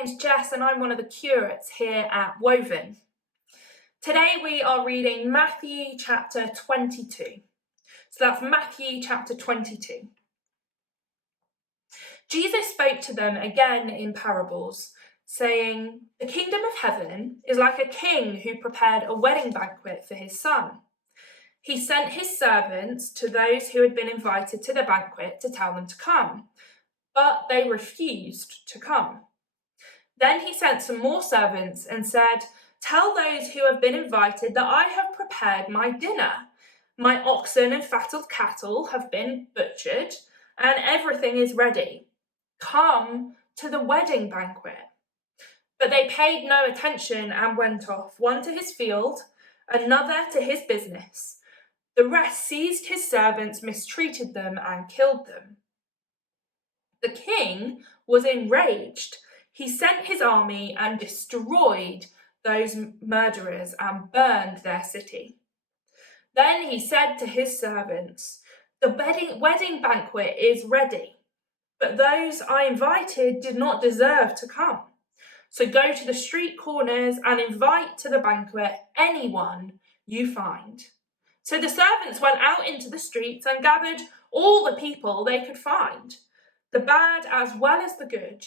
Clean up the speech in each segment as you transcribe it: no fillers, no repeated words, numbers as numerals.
name's Jess and I'm one of the curates here at Woven. Today we are reading Matthew chapter 22. So that's Matthew chapter 22. Jesus spoke to them again in parables, saying, "The kingdom of heaven is like a king who prepared a wedding banquet for his son. He sent his servants to those who had been invited to the banquet to tell them to come, but they refused to come. Then he sent some more servants and said, 'Tell those who have been invited that I have prepared my dinner. My oxen and fattened cattle have been butchered, and everything is ready. Come to the wedding banquet.' But they paid no attention and went off, one to his field, another to his business. The rest seized his servants, mistreated them, and killed them. The king was enraged. He sent his army and destroyed those murderers and burned their city. Then he said to his servants, 'The wedding banquet is ready, but those I invited did not deserve to come. So go to the street corners and invite to the banquet anyone you find.' So the servants went out into the streets and gathered all the people they could find, the bad as well as the good,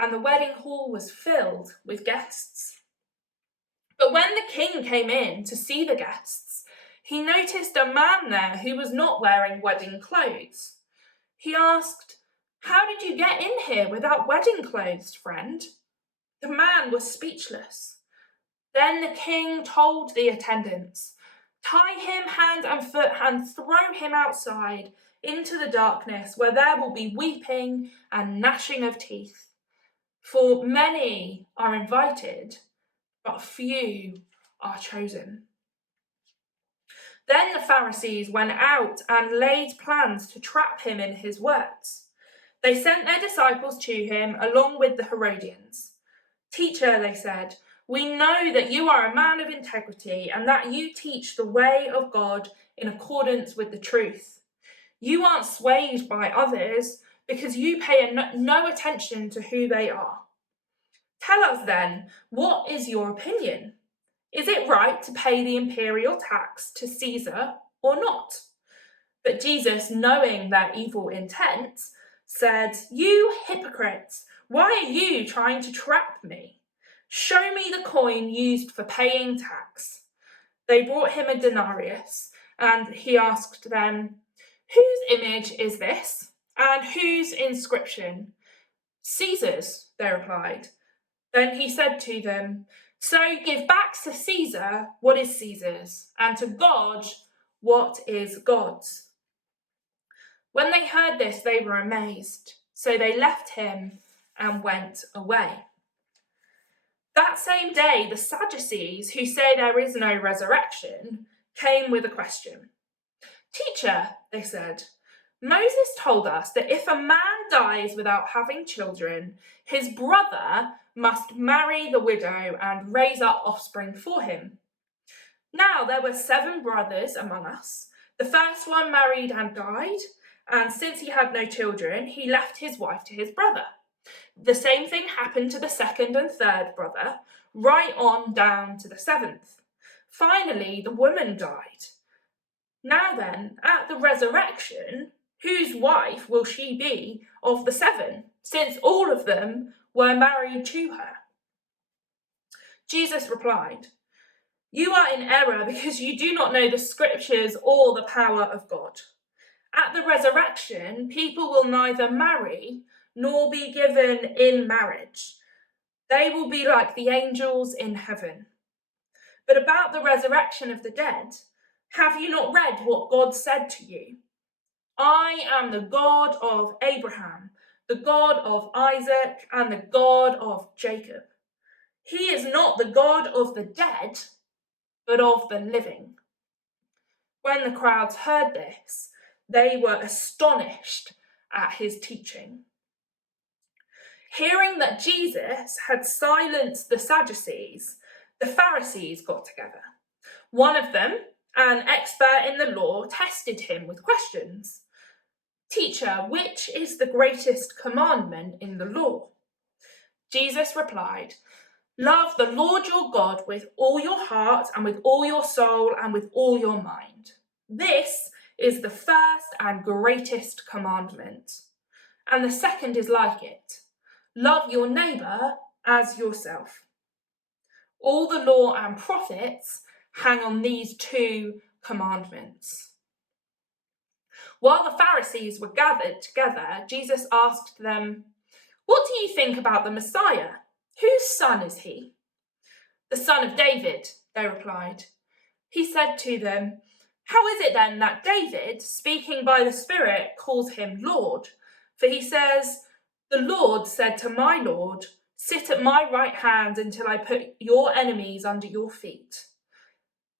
and the wedding hall was filled with guests. But when the king came in to see the guests, he noticed a man there who was not wearing wedding clothes. He asked, 'How did you get in here without wedding clothes, friend?' The man was speechless. Then the king told the attendants, 'Tie him hand and foot and throw him outside into the darkness where there will be weeping and gnashing of teeth. For many are invited, but few are chosen.' Then the Pharisees went out and laid plans to trap him in his words. They sent their disciples to him along with the Herodians. 'Teacher,' they said, 'we know that you are a man of integrity and that you teach the way of God in accordance with the truth. You aren't swayed by others because you pay no attention to who they are. Tell us then, what is your opinion? Is it right to pay the imperial tax to Caesar or not?' But Jesus, knowing their evil intent, said, 'You hypocrites, why are you trying to trap me? Show me the coin used for paying tax.' They brought him a denarius, and he asked them, 'Whose image is this, and whose inscription?' 'Caesar's,' they replied. Then he said to them, 'So give back to Caesar what is Caesar's, and to God what is God's.' When they heard this, they were amazed. So they left him and went away. That same day, the Sadducees, who say there is no resurrection, came with a question. 'Teacher,' they said, 'Moses told us that if a man dies without having children, his brother must marry the widow and raise up offspring for him. Now there were 7 brothers among us. The first one married and died, and since he had no children, he left his wife to his brother. The same thing happened to the second and third brother, right on down to the 7th. Finally, the woman died. Now then, at the resurrection, whose wife will she be of the 7, since all of them were married to her?' Jesus replied, 'You are in error because you do not know the scriptures or the power of God. At the resurrection, people will neither marry nor be given in marriage. They will be like the angels in heaven. But about the resurrection of the dead, have you not read what God said to you? I am the God of Abraham, the God of Isaac, and the God of Jacob. He is not the God of the dead, but of the living.' When the crowds heard this, they were astonished at his teaching. Hearing that Jesus had silenced the Sadducees, the Pharisees got together. One of them, an expert in the law, tested him with questions. 'Teacher, which is the greatest commandment in the law?' Jesus replied, "Love the Lord your God with all your heart and with all your soul and with all your mind. This is the first and greatest commandment. And the second is like it. Love your neighbour as yourself. All the law and prophets hang on these two commandments." While the Pharisees were gathered together, Jesus asked them, "What do you think about the Messiah? Whose son is he?" "The son of David," they replied. He said to them, "How is it then that David, speaking by the Spirit, calls him Lord? For he says, 'The Lord said to my Lord, sit at my right hand until I put your enemies under your feet.'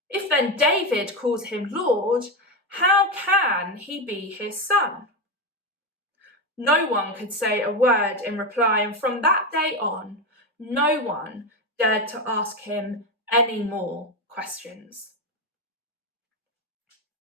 If then David calls him Lord, how can he be his son?" No one could say a word in reply, and from that day on, no one dared to ask him any more questions.